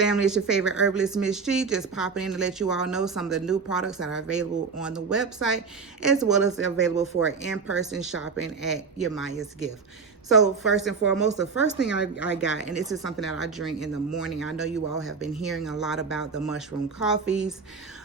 family? It's your favorite herbalist, Miss G, just popping in to let you all know some of the new products that are available on the website, as well as available for in-person shopping at YaMaya's gift. So first and foremost, the first thing I got, and this is something that I drink in the morning. I know you all have been hearing a lot about the mushroom coffees.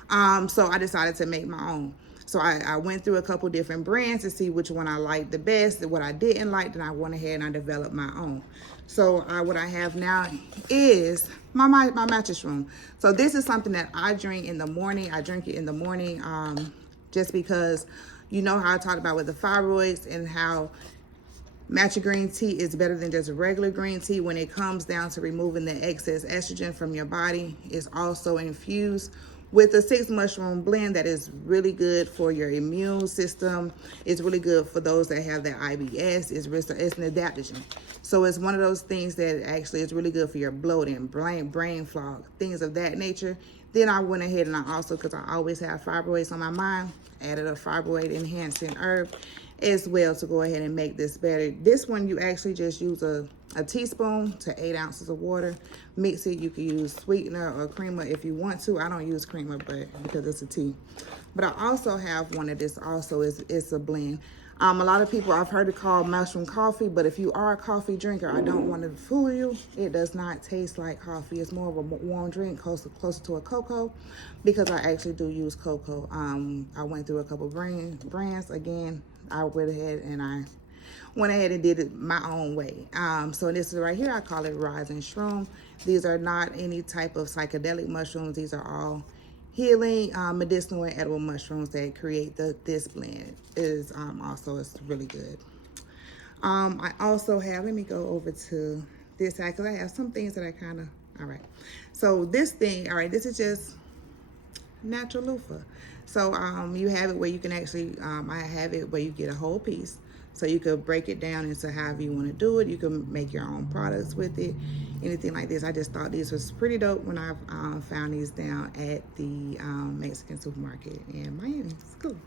So I decided to make my own. So I went through a couple different brands to see which one I liked the best and what I didn't like. Then I went ahead and I developed my own. So what I have now is my Matcha Shroom. So this is something that I drink in the morning. I drink it in the morning just because you know how I talked about with the fibroids and how matcha green tea is better than just regular green tea when it comes down to removing the excess estrogen from your body. It's also infused with a 6 mushroom blend that is really good for your immune system. It's really good for those that have that IBS. It's an adaptogen. So it's one of those things that actually is really good for your bloating, brain fog, things of that nature. Then I went ahead and I also, because I always have fibroids on my mind, added a fibroid enhancing herb as well to go ahead and make this better. This one, you actually just use a teaspoon to 8 ounces of water. Mix it. You can use sweetener or creamer if you want to. I don't use creamer, but because it's a tea. But I also have one of this. Also, it's a blend. A lot of people, I've heard it called mushroom coffee, but if you are a coffee drinker, I don't want to fool you. It does not taste like coffee. It's more of a warm drink, closer to a cocoa, because I actually do use cocoa. I went through a couple brands. Again, I went ahead and did it my own way. So this is right here, I call it Rising Shroom. These are not any type of psychedelic mushrooms. These are all healing, medicinal, and edible mushrooms that create this blend. It's really good. I also have, let me go over to this side because I have some things that I kind of, all right. So this thing, all right, this is just natural loofah. So you have it where you can actually, I have it where you get a whole piece. So you could break it down into however you want to do it. You can make your own products with it, anything like this. I just thought these was pretty dope when I found these down at the Mexican supermarket in Miami. It's cool.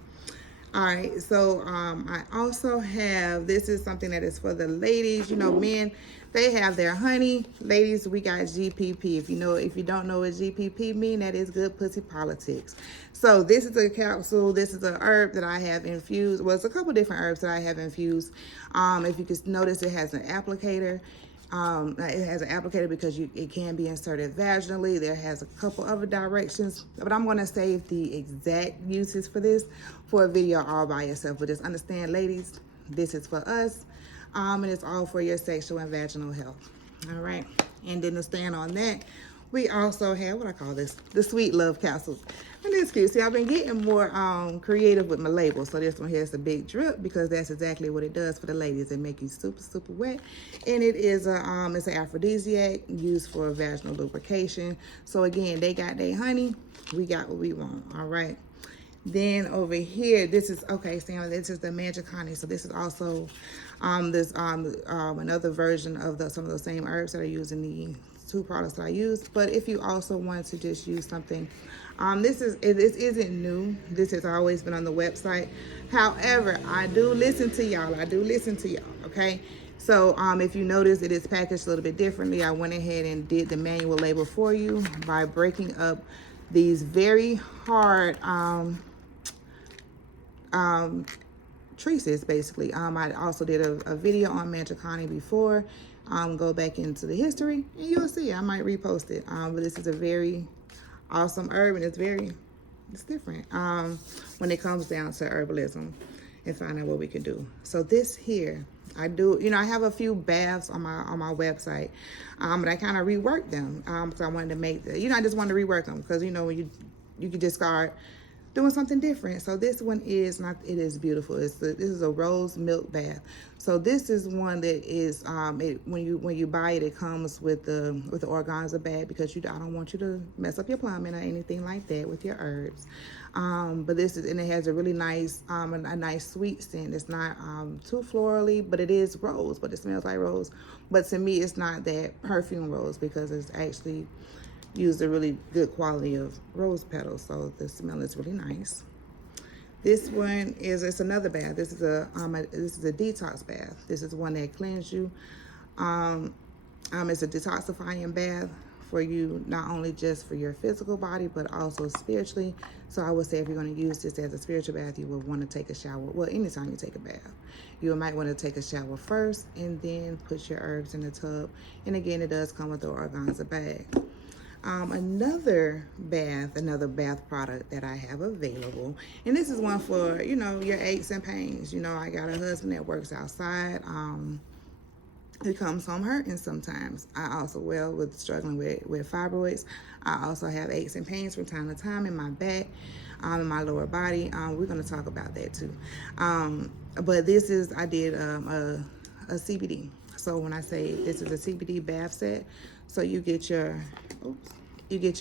All right, so I also have, this is something that is for the ladies. You know, men, they have their honey. Ladies, we got GPP. If you don't know what GPP mean, that is good pussy politics. So this is a capsule. This is a herb that I have infused. Well, it's a couple different herbs that I have infused. If you can notice, it has an applicator. It has an applicator because it can be inserted vaginally. There has a couple other directions, but I'm going to save the exact uses for this for a video all by itself. But just understand, ladies, this is for us, and it's all for your sexual and vaginal health. All right, and then to stand on that, we also have what I call this, the Sweet Love Capsules. And it's cute. See, I've been getting more creative with my labels. So this one here is a big drip because that's exactly what it does for the ladies. It make you super, super wet. And it is it's an aphrodisiac used for vaginal lubrication. So again, they got their honey. We got what we want. All right. Then over here, this is, okay, Sam, this is the Manjakani. So this is also another version of some of those same herbs that are used in the 2 products that I use. But if you also want to just use something, this isn't new. This has always been on the website. However, I do listen to y'all. Okay. So if you notice, it is packaged a little bit differently. I went ahead and did the manual label for you by breaking up these very hard traces, basically. I also did a video on Manjakani before. Go back into the history and you'll see. I might repost it. But this is a very awesome herb, and it's different when it comes down to herbalism and finding what we can do. So this here, I do, I have a few baths on my website, but I kind of reworked them because I wanted to make I just wanted to rework them because when you could just start doing something different. So this one is it is beautiful. This is a rose milk bath. So this is one that is when you buy it, it comes with the organza bag because I don't want you to mess up your plumbing or anything like that with your herbs. But this is, and it has a really nice a nice sweet scent. It's not too florally, but it is rose, but it smells like rose. But to me, it's not that perfume rose because it's actually used a really good quality of rose petals, so the smell is really nice. This one it's another bath. This is a detox bath. This is one that cleanses you. It's a detoxifying bath for you, not only just for your physical body, but also spiritually. So I would say if you're going to use this as a spiritual bath, you would want to take a shower. Well, anytime you take a bath, you might want to take a shower first and then put your herbs in the tub. And again, it does come with the organza bag. Another bath product that I have available, and this is one for, you know, your aches and pains. You know, I got a husband that works outside. He comes home hurting sometimes. I also, with struggling with fibroids, I also have aches and pains from time to time in my back, in my lower body. We're going to talk about that too. But this is, I did a CBD. So when I say this is a CBD bath set, so you get your,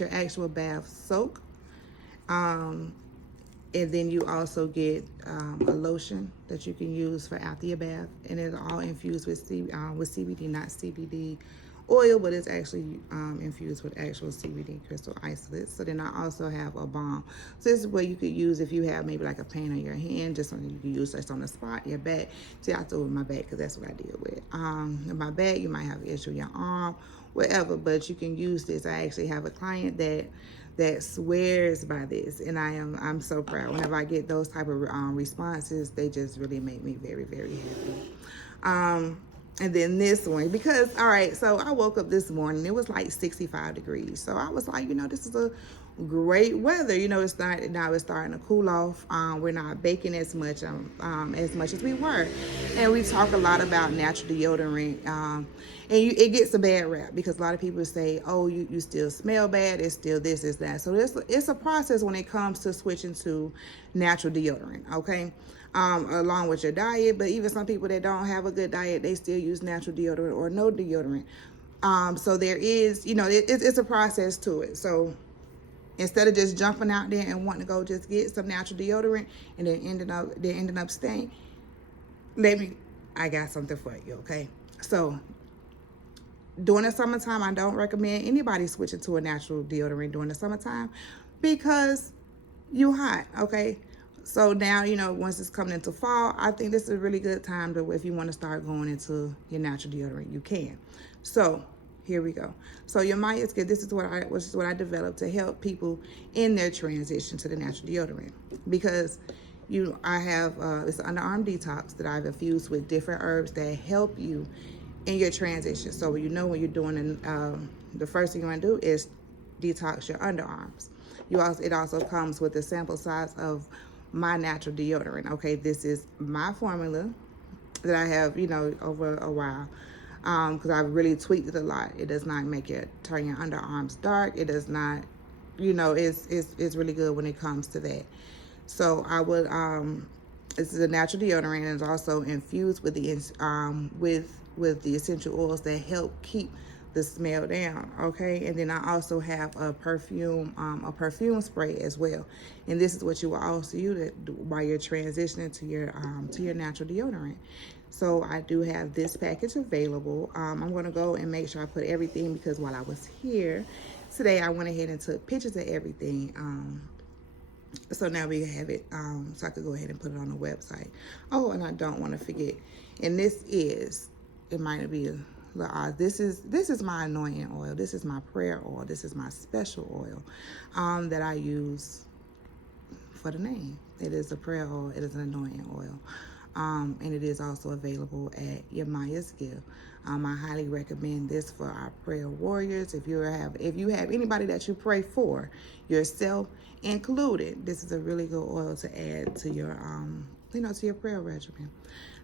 actual bath soak, and then you also get a lotion that you can use for after your bath, and it's all infused with CBD, not CBD oil, but it's actually infused with actual CBD crystal isolates. So then I also have a balm. So this is what you could use if you have maybe like a pain on your hand, just something you can use that's on the spot, your back. See, I threw it with my back because that's what I deal with. In my back, you might have an issue with your arm, whatever, but you can use this. I actually have a client that swears by this, and I'm so proud. Whenever I get those type of responses, they just really make me very, very happy. And then this one, because, all right, so I woke up this morning, it was like 65 degrees. So I was like, you know, this is a great weather. You know, it's starting to cool off. We're not baking as much as we were. And we talk a lot about natural deodorant. And it gets a bad rap because a lot of people say, oh, you still smell bad. It's still this, is that. So it's a process when it comes to switching to natural deodorant, okay? Along with your diet, but even some people that don't have a good diet, they still use natural deodorant or no deodorant. So there is, you know, it's a process to it. So instead of just jumping out there and wanting to go just get some natural deodorant and then ending up staying, I got something for you, okay? So during the summertime, I don't recommend anybody switching to a natural deodorant during the summertime because you're hot, okay? So now, you know, once it's coming into fall, I think this is a really good time to, if you want to start going into your natural deodorant, you can. So here we go. So YaMaya's Gift, this is what I developed to help people in their transition to the natural deodorant, because I have it's an underarm detox that I've infused with different herbs that help you in your transition. So you know, when you're doing the first thing you want to do is detox your underarms. It also comes with a sample size of my natural deodorant. Okay, this is my formula that I have, you know, over a while, because I've really tweaked it a lot. It does not make it turn your underarms dark. It does not, you know, it's really good when it comes to that. So I would this is a natural deodorant, and it's also infused with the essential oils that help keep the smell down, okay? And then I also have a perfume spray as well, and this is what you will also use while you're transitioning to your natural deodorant. So I do have this package available. I'm going to go and make sure I put everything, because while I was here today, I went ahead and took pictures of everything. So now we have it, so I could go ahead and put it on the website. Oh, and I don't want to forget, and this is, it might be a little odd, this is my anointing oil. This is my prayer oil. This is my special oil that I use for the name. It is a prayer oil. It is an anointing oil. And it is also available at YaMaya's Gift. I highly recommend this for our prayer warriors. If you have anybody that you pray for, yourself included, this is a really good oil to add to your to your prayer regimen.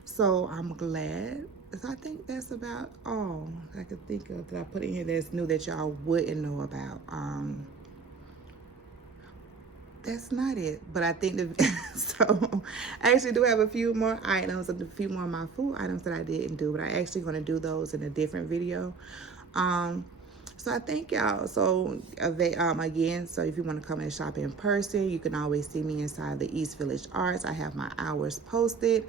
So I'm glad. I think that's about all I could think of that I put in here that's new that y'all wouldn't know about. That's not it, but I think so I actually do have a few more items, a few more of my food items that I didn't do, but I actually going to do those in a different video. So I thank y'all. So again, so if you want to come and shop in person, you can always see me inside the East Village Arts. I have my hours posted.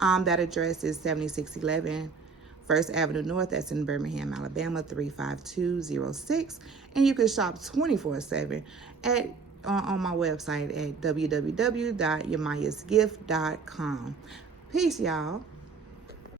That address is 7611 First Avenue North. That's in Birmingham, Alabama, 35206. And you can shop 24/7 on my website at www.yamayasgift.com. Peace, y'all.